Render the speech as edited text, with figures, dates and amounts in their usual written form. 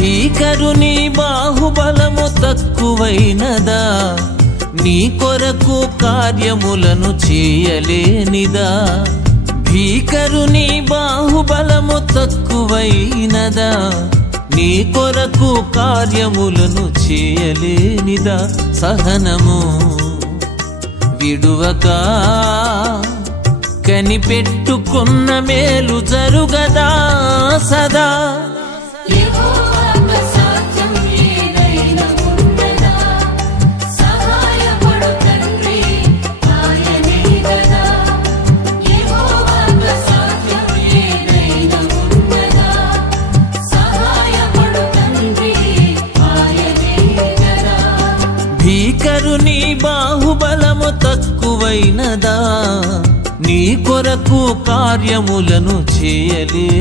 భీకరుని బాహుబలము తక్కువైనదా, నీ కొరకు కార్యములను చేయలేనిదా. భీకరుని బాహుబలము తక్కువైనదా, నీ కొరకు కార్యములను చేయలేనిదా. సహనము విడువక కనిపెట్టుకున్న మేలు జరుగదా సదా. భీకరుని బాహుబలము తక్కువైనదా, నీ కొరకు కార్యములను చేయలేనిదా.